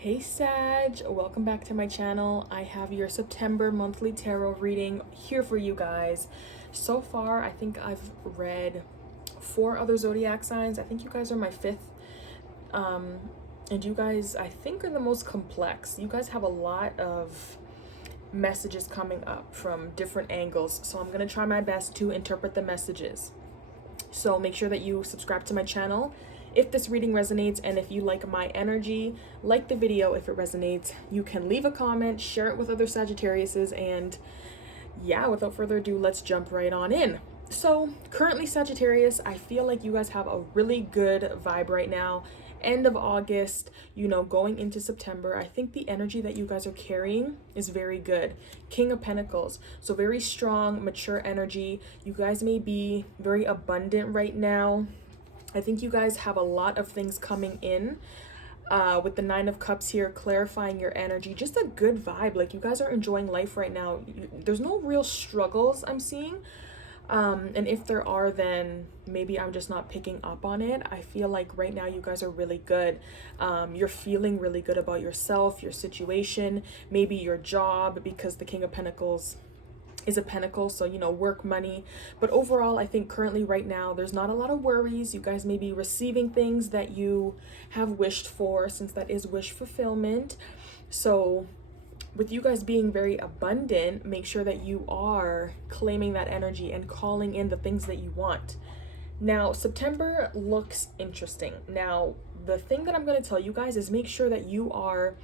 Hey Sag, welcome back to my channel. I have your September monthly tarot reading here for you guys. So far, I think I've read 4 other zodiac signs. I think you guys are my 5th. And you guys, I think, are the most complex. You guys have a lot of messages coming up from different angles. So I'm going to try my best to interpret the messages. So make sure that you subscribe to my channel if this reading resonates, and if you like my energy, like the video if it resonates. You can leave a comment, share it with other Sagittariuses, and yeah, without further ado, let's jump right on in. So currently, Sagittarius, I feel like you guys have a really good vibe right now. End of August, going into September, I think the energy that you guys are carrying is very good. King of Pentacles, so very strong, mature energy. You guys may be very abundant right now. I think you guys have a lot of things coming in with the 9 of Cups here, clarifying your energy. Just a good vibe. Like, you guys are enjoying life right now. There's no real struggles I'm seeing. And if there are, then maybe I'm just not picking up on it. I feel like right now you guys are really good. You're feeling really good about yourself, your situation, maybe your job, because the King of Pentacles is a pentacle, so work, money. But overall, I think currently right now there's not a lot of worries. You guys may be receiving things that you have wished for, since that is wish fulfillment. So with you guys being very abundant, make sure that you are claiming that energy and calling in the things that you want. Now, September looks interesting. Now, the thing that I'm going to tell you guys is make sure that you are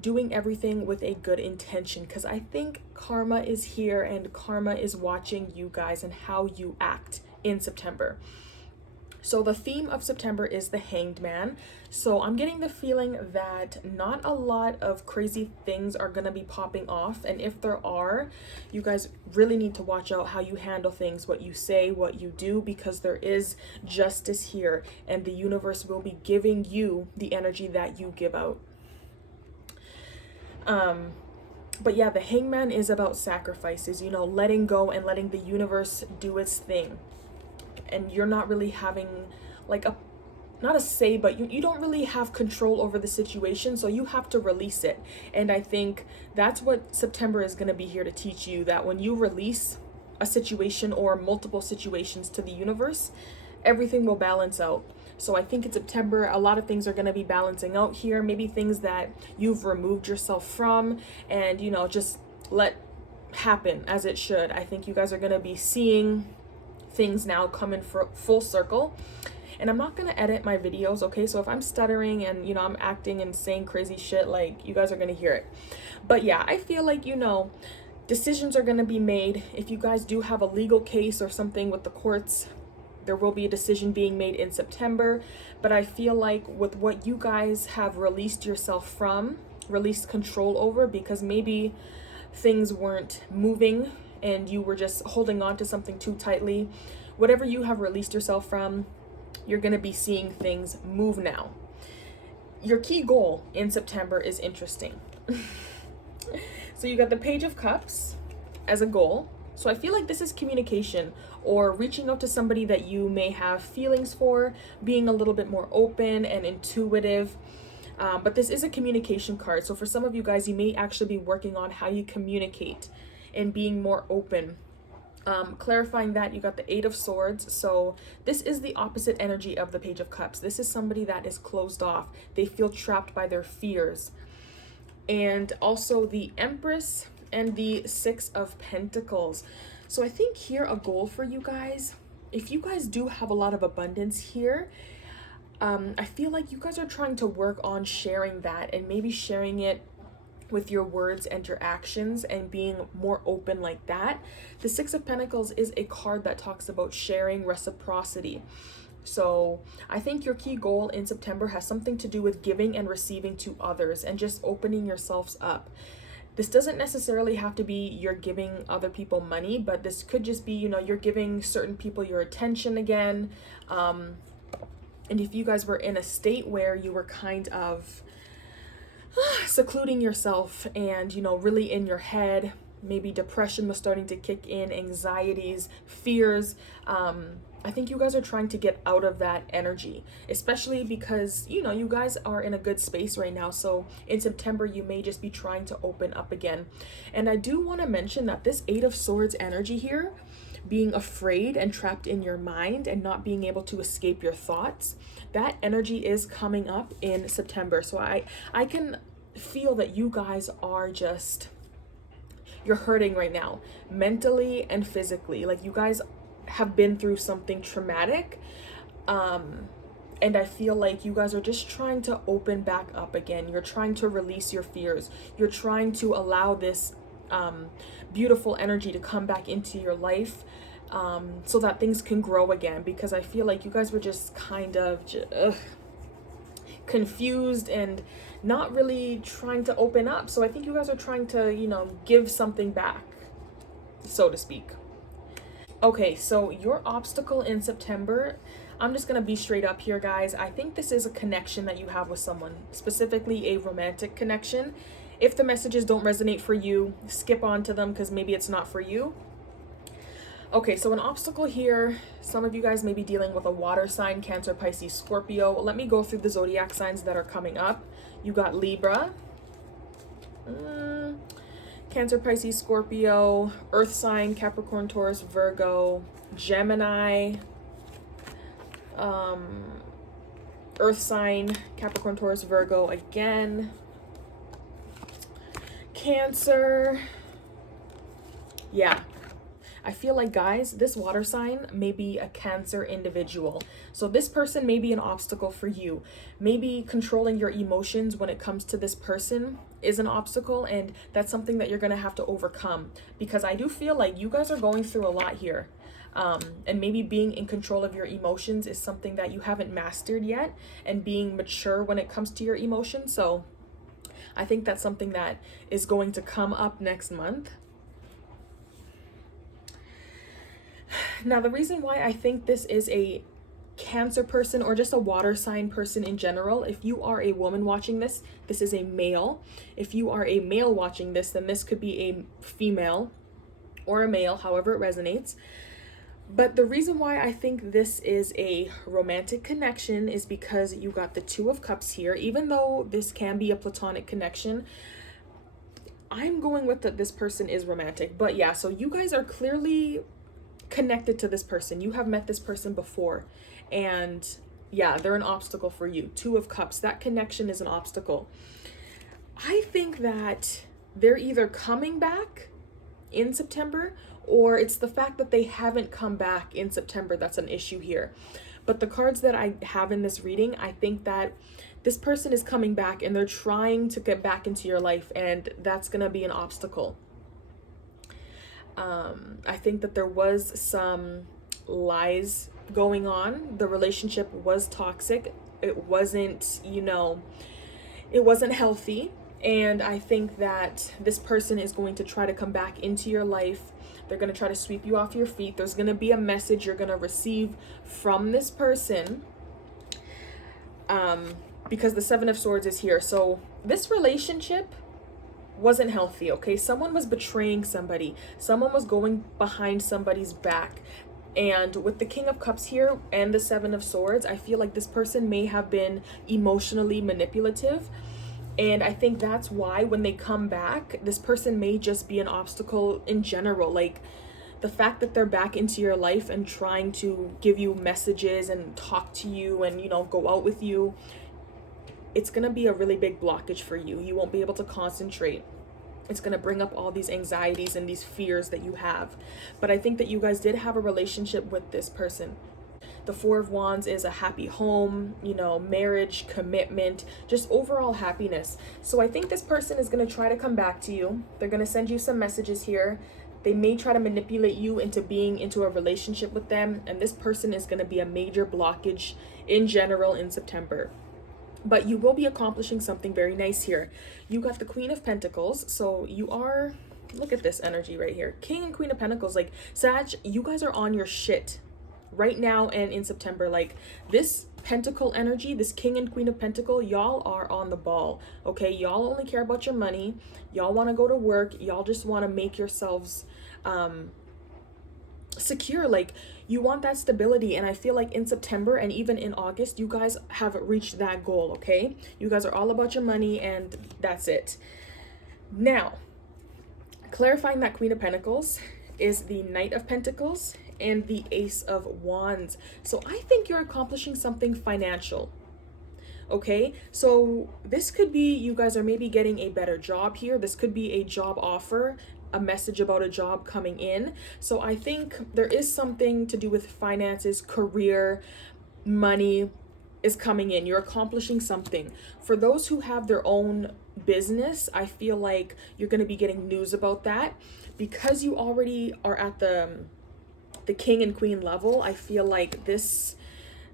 doing everything with a good intention, because I think karma is here and karma is watching you guys and how you act in September. So the theme of September is the Hanged Man. So I'm getting the feeling that not a lot of crazy things are going to be popping off. And if there are, you guys really need to watch out how you handle things, what you say, what you do, because there is justice here and the universe will be giving you the energy that you give out. But yeah, the Hangman is about sacrifices, letting go and letting the universe do its thing. And you're not really having like not a say, but you don't really have control over the situation, so you have to release it. And I think that's what September is going to be here to teach you, that when you release a situation or multiple situations to the universe, everything will balance out. So I think in September, a lot of things are going to be balancing out here. Maybe things that you've removed yourself from and, just let happen as it should. I think you guys are going to be seeing things now come in for full circle. And I'm not going to edit my videos, okay? So if I'm stuttering and, I'm acting and saying crazy shit, like, you guys are going to hear it. But yeah, I feel like, decisions are going to be made. If you guys do have a legal case or something with the courts, there will be a decision being made in September. But I feel like with what you guys have released yourself from, released control over, because maybe things weren't moving and you were just holding on to something too tightly, whatever you have released yourself from, you're going to be seeing things move now. Your key goal in September is interesting. So you got the Page of Cups as a goal. So I feel like this is communication or reaching out to somebody that you may have feelings for, being a little bit more open and intuitive. But this is a communication card. So for some of you guys, you may actually be working on how you communicate and being more open. Clarifying that, you got the 8 of Swords. So this is the opposite energy of the Page of Cups. This is somebody that is closed off. They feel trapped by their fears. And also the Empress and the 6 of Pentacles. So I think here a goal for you guys, if you guys do have a lot of abundance here, I feel like you guys are trying to work on sharing that and maybe sharing it with your words and your actions and being more open like that. The 6 of Pentacles is a card that talks about sharing, reciprocity. So I think your key goal in September has something to do with giving and receiving to others and just opening yourselves up. This doesn't necessarily have to be you're giving other people money, but this could just be, you're giving certain people your attention again. And if you guys were in a state where you were kind of secluding yourself and, really in your head, maybe depression was starting to kick in, anxieties, fears, I I think you guys are trying to get out of that energy, especially because, you know, you guys are in a good space right now. So in September, you may just be trying to open up again. And I do want to mention that this Eight of Swords energy here, being afraid and trapped in your mind and not being able to escape your thoughts, that energy is coming up in September. So I can feel that you guys are just, you're hurting right now, mentally and physically. Like you guys have been through something traumatic, and I feel like you guys are just trying to open back up again. You're trying to release your fears. You're trying to allow this beautiful energy to come back into your life, so that things can grow again, because I feel like you guys were just kind of confused and not really trying to open up. So I think you guys are trying to, you know, give something back, so to speak. Okay, so your obstacle in September, I'm just gonna be straight up here, guys. I think this is a connection that you have with someone, specifically a romantic connection. If the messages don't resonate for you, skip on to them because maybe it's not for you. Okay, so an obstacle here, some of you guys may be dealing with a water sign, Cancer, Pisces, Scorpio. Let me go through the zodiac signs that are coming up. You got Libra, Cancer, Pisces, Scorpio, Earth sign, Capricorn, Taurus, Virgo, Gemini, Earth sign, Capricorn, Taurus, Virgo again, Cancer. Yeah, I feel like, guys, this water sign may be a Cancer individual. So this person may be an obstacle for you. Maybe controlling your emotions when it comes to this person is an obstacle, and that's something that you're going to have to overcome, because I do feel like you guys are going through a lot here. And maybe being in control of your emotions is something that you haven't mastered yet, and being mature when it comes to your emotions. So I think that's something that is going to come up next month. Now, the reason why I think this is a Cancer person, or just a water sign person in general, if you are a woman watching this, this is a male. If you are a male watching this, then this could be a female or a male, however it resonates. But the reason why I think this is a romantic connection is because you got the Two of Cups here. Even though this can be a platonic connection, I'm going with that this person is romantic. But yeah, so you guys are clearly connected to this person. You have met this person before, and yeah, they're an obstacle for you. Two of Cups, that connection is an obstacle. I think that they're either coming back in September, or it's the fact that they haven't come back in September that's an issue here. But the cards that I have in this reading, I think that this person is coming back and they're trying to get back into your life, and that's gonna be an obstacle. I think that there was some lies going on. The relationship was toxic. It wasn't, you know, it wasn't healthy. And I think that this person is going to try to come back into your life. They're going to try to sweep you off your feet. There's going to be a message you're going to receive from this person, because the Seven of Swords is here. So this relationship wasn't healthy, okay? Someone was betraying somebody. Someone was going behind somebody's back. And with the King of Cups here and the Seven of Swords, I feel like this person may have been emotionally manipulative. And I think that's why when they come back, this person may just be an obstacle in general. Like the fact that they're back into your life and trying to give you messages and talk to you and, you know, go out with you, it's going to be a really big blockage for you. You won't be able to concentrate. It's going to bring up all these anxieties and these fears that you have. But I think that you guys did have a relationship with this person. The Four of Wands is a happy home, you know, marriage, commitment, just overall happiness. So I think this person is going to try to come back to you. They're going to send you some messages here. They may try to manipulate you into being into a relationship with them. And this person is going to be a major blockage in general in September. But you will be accomplishing something very nice here. You got the Queen of Pentacles. So you are, look at this energy right here. King and Queen of Pentacles. Like, Sag, you guys are on your shit right now and in September. Like, this Pentacle energy, this King and Queen of Pentacle, y'all are on the ball, okay? Y'all only care about your money. Y'all want to go to work. Y'all just want to make yourselves secure. Like, you want that stability. And I feel like in September and even in August, you guys have reached that goal, okay? You guys are all about your money, and that's it. Now, clarifying that Queen of Pentacles is the Knight of Pentacles and the Ace of Wands. So I think you're accomplishing something financial. Okay, so this could be you guys are maybe getting a better job here. This could be a job offer, a message about a job coming in. So I think there is something to do with finances, career, money is coming in. You're accomplishing something. For those who have their own business, I feel like you're going to be getting news about that. Because you already are at the king and queen level, I feel like this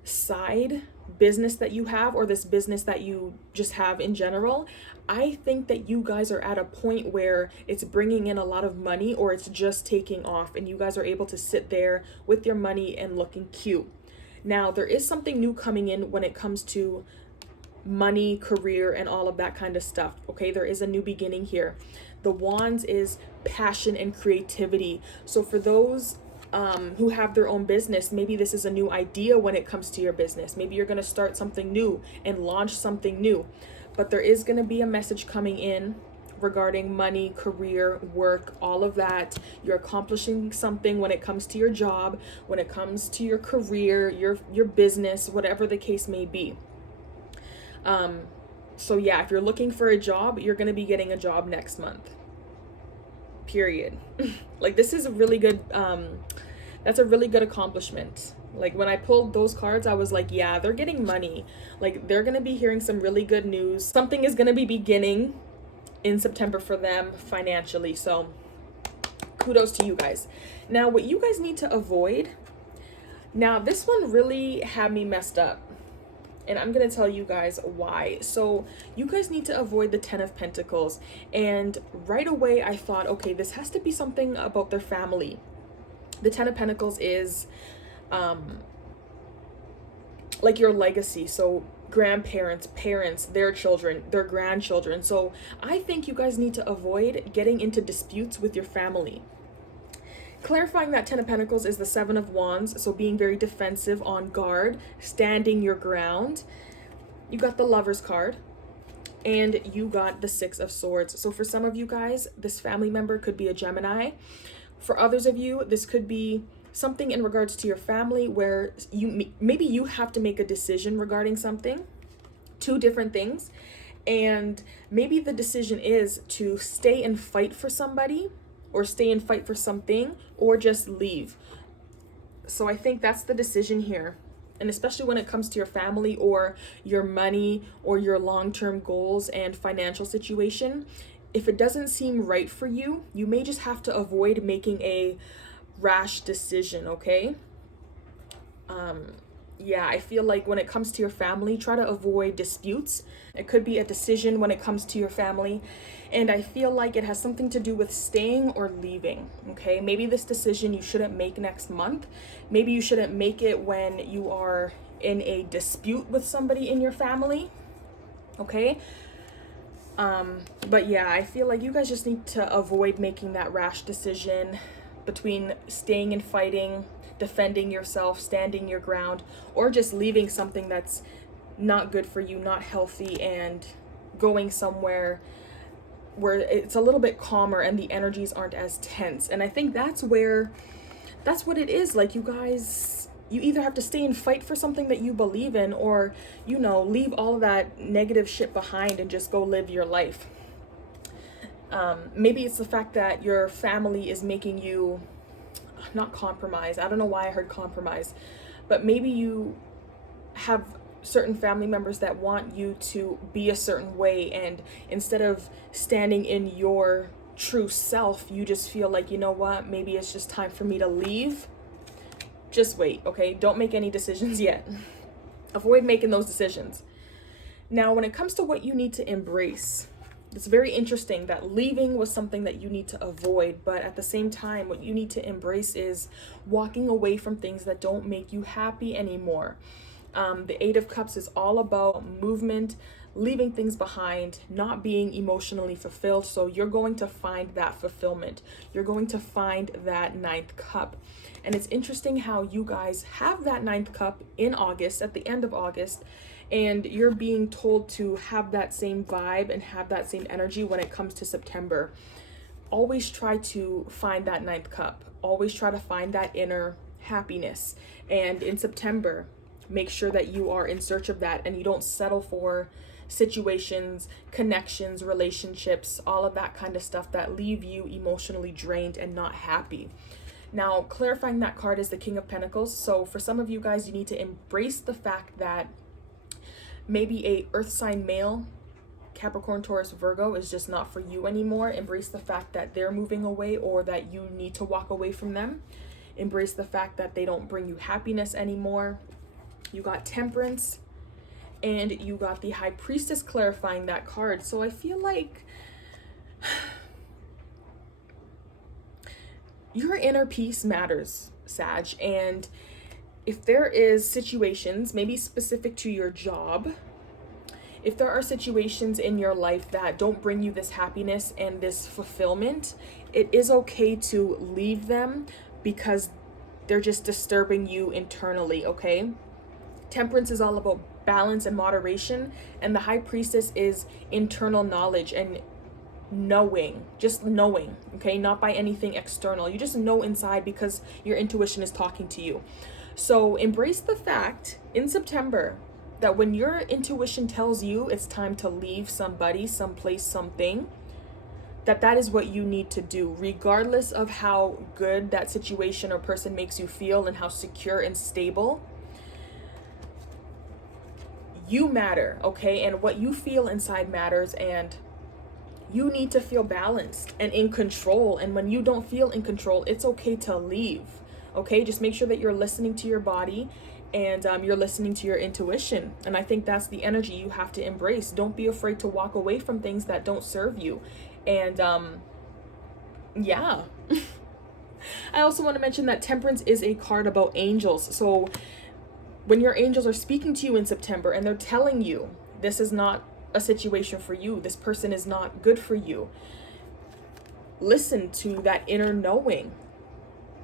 side business that you have, or this business that you just have in general, I think that you guys are at a point where it's bringing in a lot of money, or it's just taking off, and you guys are able to sit there with your money and looking cute. Now, there is something new coming in when it comes to money, career, and all of that kind of stuff. Okay, there is a new beginning here. The Wands is passion and creativity. So for those who have their own business, maybe this is a new idea when it comes to your business. Maybe you're going to start something new and launch something new. But there is going to be a message coming in regarding money, career, work, all of that. You're accomplishing something when it comes to your job, when it comes to your career, your business, whatever the case may be. So yeah, if you're looking for a job, you're going to be getting a job next month. Period. Like, this is a really good, that's a really good accomplishment. Like, when I pulled those cards, I was like, yeah, they're getting money. Like, they're going to be hearing some really good news. Something is going to be beginning in September for them financially. So kudos to you guys. Now, what you guys need to avoid, now this one really had me messed up. And I'm going to tell you guys why. So you guys need to avoid the Ten of Pentacles. And right away I thought, okay, this has to be something about their family. The Ten of Pentacles is like your legacy. So grandparents, parents, their children, their grandchildren. So I think you guys need to avoid getting into disputes with your family. Clarifying that Ten of Pentacles is the Seven of Wands, so being very defensive, on guard, standing your ground. You got the Lover's card, and you got the Six of Swords. So for some of you guys, this family member could be a Gemini. For others of you, this could be something in regards to your family where maybe you have to make a decision regarding something, two different things, and maybe the decision is to stay and fight for somebody, or stay and fight for something, or just leave. So I think that's the decision here. And especially when it comes to your family or your money or your long-term goals and financial situation, if it doesn't seem right for you, you may just have to avoid making a rash decision, okay? Yeah, I feel like when it comes to your family, try to avoid disputes. It could be a decision when it comes to your family. And I feel like it has something to do with staying or leaving, okay? Maybe this decision you shouldn't make next month. Maybe you shouldn't make it when you are in a dispute with somebody in your family, okay? But yeah, I feel like you guys just need to avoid making that rash decision between staying and fighting, defending yourself, standing your ground, or just leaving something that's not good for you, not healthy, and going somewhere where it's a little bit calmer and the energies aren't as tense. And I think that's what it is. Like, you guys, you either have to stay and fight for something that you believe in, or, you know, leave all that negative shit behind and just go live your life. Maybe it's the fact that your family is making you not compromise. I don't know why I heard compromise, but maybe you have certain family members that want you to be a certain way, and instead of standing in your true self, you just feel like, you know what, maybe it's just time for me to leave. Just wait, okay? Don't make any decisions yet. Avoid making those decisions. Now, when it comes to what you need to embrace, it's very interesting that leaving was something that you need to avoid, but at the same time, what you need to embrace is walking away from things that don't make you happy anymore. The Eight of Cups is all about movement, leaving things behind, not being emotionally fulfilled. So you're going to find that fulfillment. You're going to find that ninth cup. And it's interesting how you guys have that ninth cup in August, at the end of August, and you're being told to have that same vibe and have that same energy when it comes to September. Always try to find that ninth cup. Always try to find that inner happiness. And in September, make sure that you are in search of that and you don't settle for situations, connections, relationships, all of that kind of stuff that leave you emotionally drained and not happy. Now, clarifying that card is the King of Pentacles. So for some of you guys, you need to embrace the fact that maybe a earth sign male, Capricorn, Taurus, Virgo, is just not for you anymore. Embrace the fact that they're moving away or that you need to walk away from them. Embrace the fact that they don't bring you happiness anymore. You got Temperance and you got the High Priestess clarifying that card. So I feel like your inner peace matters, Sag. And if there is situations, maybe specific to your job, if there are situations in your life that don't bring you this happiness and this fulfillment, it is okay to leave them because they're just disturbing you internally, okay? Temperance is all about balance and moderation, and the High Priestess is internal knowledge and knowing, just knowing, okay? Not by anything external. You just know inside because your intuition is talking to you. So embrace the fact in September that when your intuition tells you it's time to leave somebody, someplace, something, that is what you need to do, regardless of how good that situation or person makes you feel and how secure and stable. You matter, okay? And what you feel inside matters, and you need to feel balanced and in control. And when you don't feel in control, it's okay to leave, okay? Just make sure that you're listening to your body and you're listening to your intuition. And I think that's the energy you have to embrace. Don't be afraid to walk away from things that don't serve you. And yeah. I also want to mention that Temperance is a card about angels. So when your angels are speaking to you in September and they're telling you this is not a situation for you, this person is not good for you, listen to that inner knowing,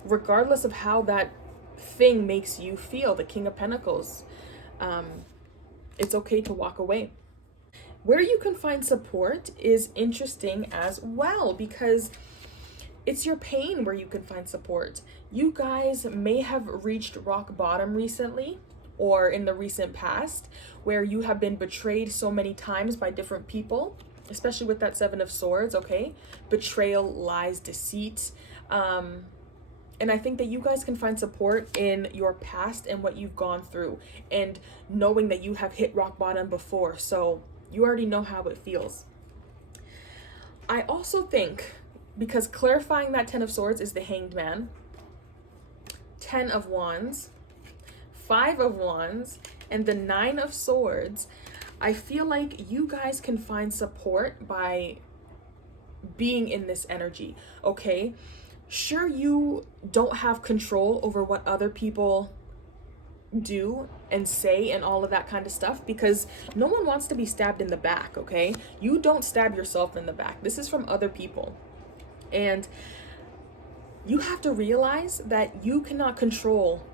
regardless of how that thing makes you feel. The King of Pentacles, it's okay to walk away. Where you can find support is interesting as well, because it's your pain where you can find support. You guys may have reached rock bottom recently or in the recent past, where you have been betrayed so many times by different people, especially with that Seven of Swords, okay? Betrayal, lies, deceit. And I think that you guys can find support in your past and what you've gone through, and knowing that you have hit rock bottom before. So you already know how it feels. I also think, because clarifying that 10 of Swords is the Hanged Man, 10 of Wands, 5 of Wands, and the 9 of Swords, I feel like you guys can find support by being in this energy, okay? Sure, you don't have control over what other people do and say and all of that kind of stuff, because no one wants to be stabbed in the back, okay? You don't stab yourself in the back. This is from other people. And you have to realize that you cannot control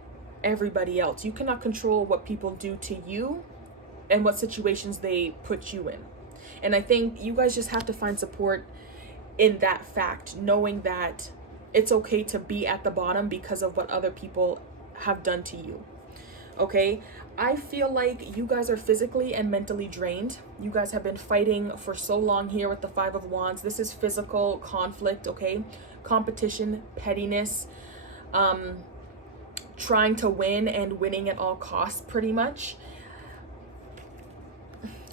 everybody else. You cannot control what people do to you and what situations they put you in. And I think you guys just have to find support in that fact, knowing that it's okay to be at the bottom because of what other people have done to you. Okay, I feel like you guys are physically and mentally drained. You guys have been fighting for so long here with the 5 of Wands. This is physical conflict, okay? Competition, pettiness, trying to win and winning at all costs, pretty much.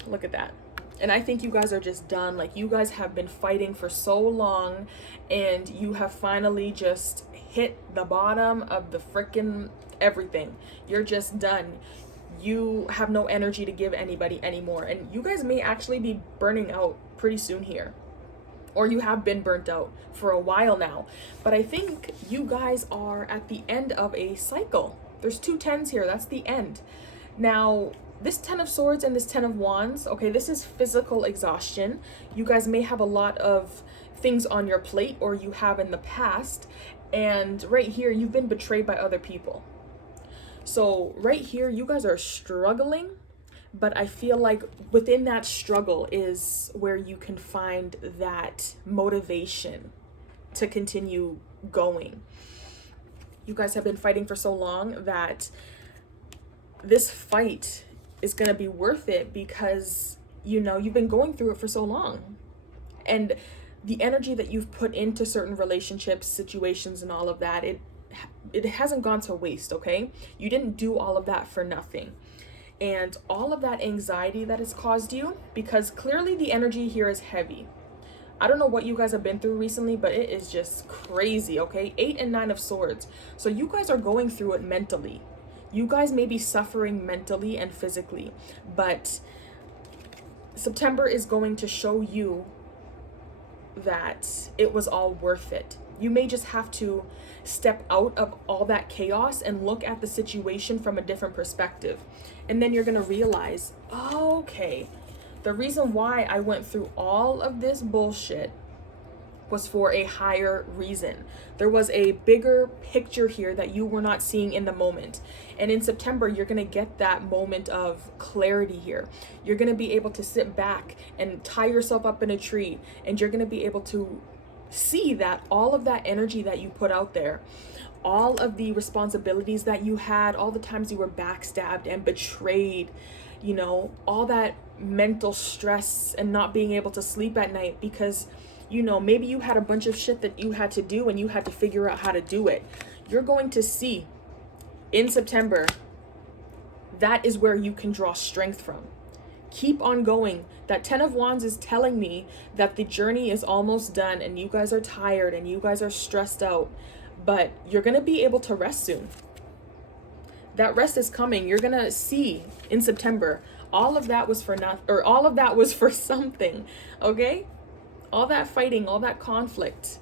Look at that. And I think you guys are just done. Like, you guys have been fighting for so long and you have finally just hit the bottom of the frickin' everything. You're just done. You have no energy to give anybody anymore. And you guys may actually be burning out pretty soon here. Or you have been burnt out for a while now. But I think you guys are at the end of a cycle. There's 2 10s here. That's the end. Now, This 10 of Swords and this 10 of Wands, okay, this is physical exhaustion. You guys may have a lot of things on your plate, or you have in the past. And right here, you've been betrayed by other people. So right here, you guys are struggling, but I feel like within that struggle is where you can find that motivation to continue going. You guys have been fighting for so long that this fight is going to be worth it, because you know you've been going through it for so long, and the energy that you've put into certain relationships, situations, and all of that, it hasn't gone to waste. Okay, you didn't do all of that for nothing. And all of that anxiety that has caused you, because clearly the energy here is heavy. I don't know what you guys have been through recently, but it is just crazy. Okay, 8 and 9 of Swords. So you guys are going through it mentally. You guys may be suffering mentally and physically, but September is going to show you that it was all worth it. You may just have to step out of all that chaos and look at the situation from a different perspective. And then you're going to realize, oh, okay, the reason why I went through all of this bullshit was for a higher reason. There was a bigger picture here that you were not seeing in the moment. And in September, you're going to get that moment of clarity here. You're going to be able to sit back and tie yourself up in a tree, and you're going to be able to see that all of that energy that you put out there, all of the responsibilities that you had, all the times you were backstabbed and betrayed, you know, all that mental stress and not being able to sleep at night because, you know, maybe you had a bunch of shit that you had to do and you had to figure out how to do it. You're going to see in September, that is where you can draw strength from. Keep on going. That 10 of Wands is telling me that the journey is almost done and you guys are tired and you guys are stressed out, but you're going to be able to rest soon. That rest is coming. You're going to see in September, all of that was for nothing, or all of that was for something. Okay? All that fighting, all that conflict.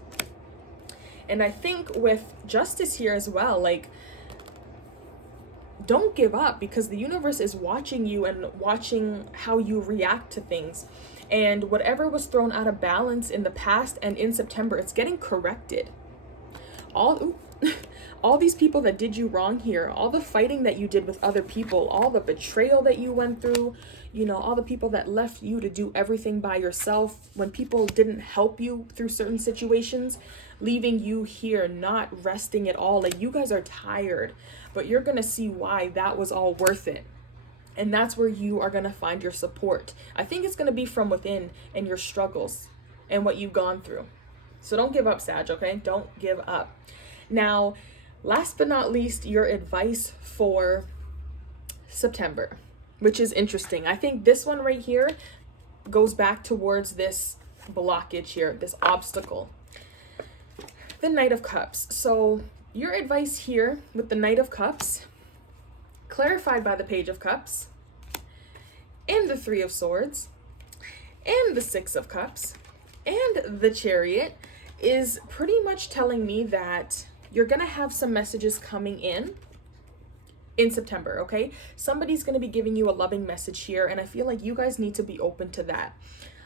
And I think with justice here as well, like, don't give up, because the universe is watching you and watching how you react to things. And whatever was thrown out of balance in the past and in September, it's getting corrected. All these people that did you wrong here, all the fighting that you did with other people, all the betrayal that you went through, you know, all the people that left you to do everything by yourself when people didn't help you through certain situations, leaving you here not resting at all. Like, you guys are tired, but you're going to see why that was all worth it. And that's where you are going to find your support. I think it's going to be from within and your struggles and what you've gone through. So don't give up, Sag, okay? Don't give up. Now, last but not least, your advice for September, which is interesting. I think this one right here goes back towards this blockage here, this obstacle. The Knight of Cups. So your advice here with the Knight of Cups, clarified by the Page of Cups, and the Three of Swords, and the Six of Cups, and the Chariot, is pretty much telling me that you're going to have some messages coming in September, okay? Somebody's going to be giving you a loving message here, and I feel like you guys need to be open to that.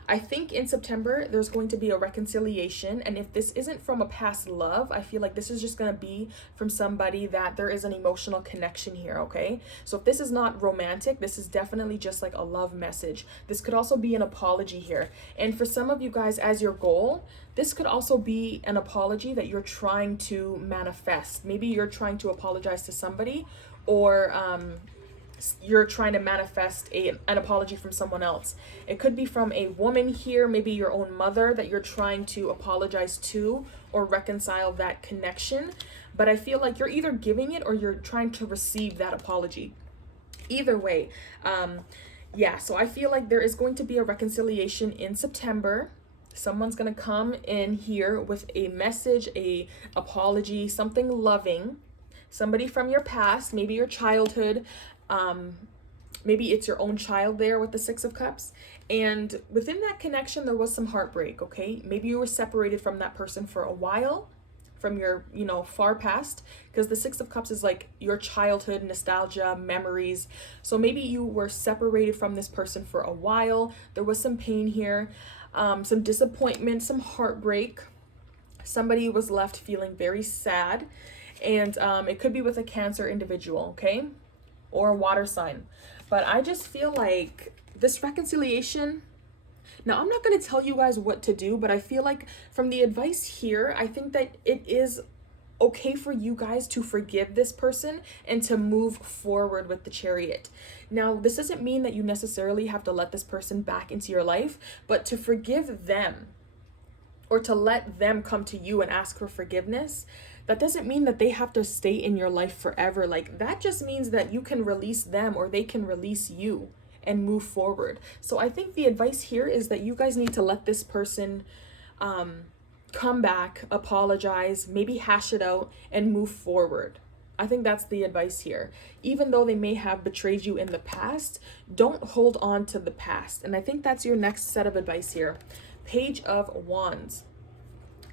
I think in September, there's going to be a reconciliation, and if this isn't from a past love, I feel like this is just going to be from somebody that there is an emotional connection here, okay? So if this is not romantic, this is definitely just like a love message. This could also be an apology here. And for some of you guys, as your goal, this could also be an apology that you're trying to manifest. Maybe you're trying to apologize to somebody, or you're trying to manifest an apology from someone else. It could be from a woman here, maybe your own mother, that you're trying to apologize to or reconcile that connection. But I feel like you're either giving it or you're trying to receive that apology. Either way, so I feel like there is going to be a reconciliation in September. Someone's going to come in here with a message, a apology, something loving. Somebody from your past, maybe your childhood, maybe it's your own child there with the Six of Cups. And within that connection, there was some heartbreak, okay? Maybe you were separated from that person for a while, from your, far past, because the Six of Cups is like your childhood nostalgia, memories. So maybe you were separated from this person for a while. There was some pain here, some disappointment, some heartbreak. Somebody was left feeling very sad, and it could be with a Cancer individual, okay? Or a water sign. But I just feel like this reconciliation, now I'm not going to tell you guys what to do, but I feel like from the advice here, I think that it is okay for you guys to forgive this person and to move forward with the Chariot. Now, this doesn't mean that you necessarily have to let this person back into your life, but to forgive them or to let them come to you and ask for forgiveness, that doesn't mean that they have to stay in your life forever. Like, that just means that you can release them or they can release you and move forward. So I think the advice here is that you guys need to let this person come back, apologize, maybe hash it out, and move forward. I think that's the advice here. Even though they may have betrayed you in the past, don't hold on to the past. And I think that's your next set of advice here. Page of Wands,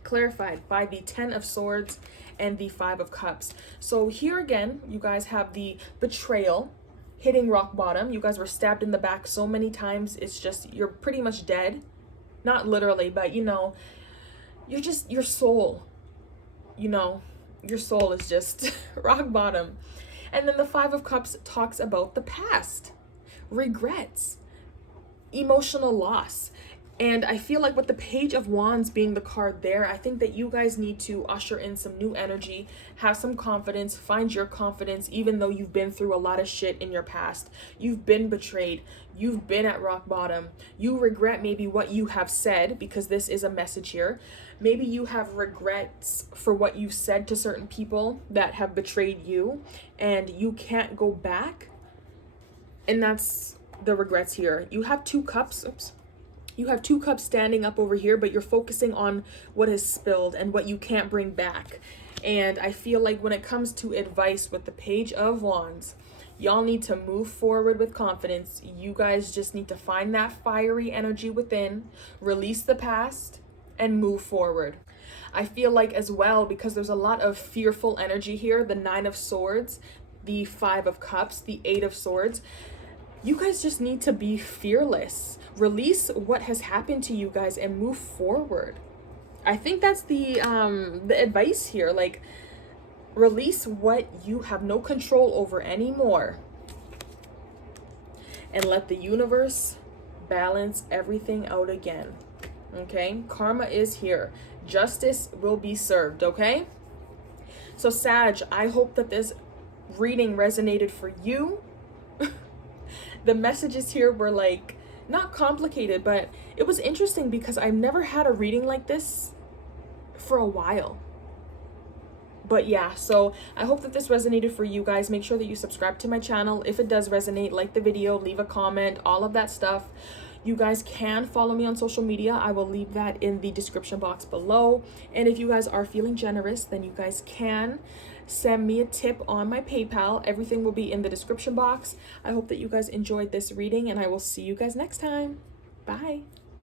clarified by the Ten of Swords and the Five of Cups. So here again, you guys have the betrayal, hitting rock bottom. You guys were stabbed in the back so many times, it's just, you're pretty much dead. Not literally, but you're just, your soul, your soul is just rock bottom. And then the Five of Cups talks about the past, regrets, emotional loss. And I feel like with the Page of Wands being the card there, I think that you guys need to usher in some new energy, have some confidence, find your confidence, even though you've been through a lot of shit in your past. You've been betrayed. You've been at rock bottom. You regret maybe what you have said, because this is a message here. Maybe you have regrets for what you've said to certain people that have betrayed you, and you can't go back. And that's the regrets here. You have two cups. You have two cups standing up over here, but you're focusing on what is spilled and what you can't bring back. And I feel like when it comes to advice with the Page of Wands, y'all need to move forward with confidence. You guys just need to find that fiery energy within, release the past, and move forward. I feel like as well, because there's a lot of fearful energy here, the Nine of Swords, the Five of Cups, the Eight of Swords, you guys just need to be fearless. Release what has happened to you guys and move forward. I think that's the advice here. Like, release what you have no control over anymore, and let the universe balance everything out again. Okay? Karma is here. Justice will be served, okay? So Sag, I hope that this reading resonated for you. The messages here were like, not complicated, but it was interesting because I've never had a reading like this for a while. But yeah, so I hope that this resonated for you guys. Make sure that you subscribe to my channel. If it does resonate, like the video, leave a comment, all of that stuff. You guys can follow me on social media. I will leave that in the description box below. And if you guys are feeling generous, then you guys can send me a tip on my PayPal. Everything will be in the description box. I hope that you guys enjoyed this reading, and I will see you guys next time. Bye.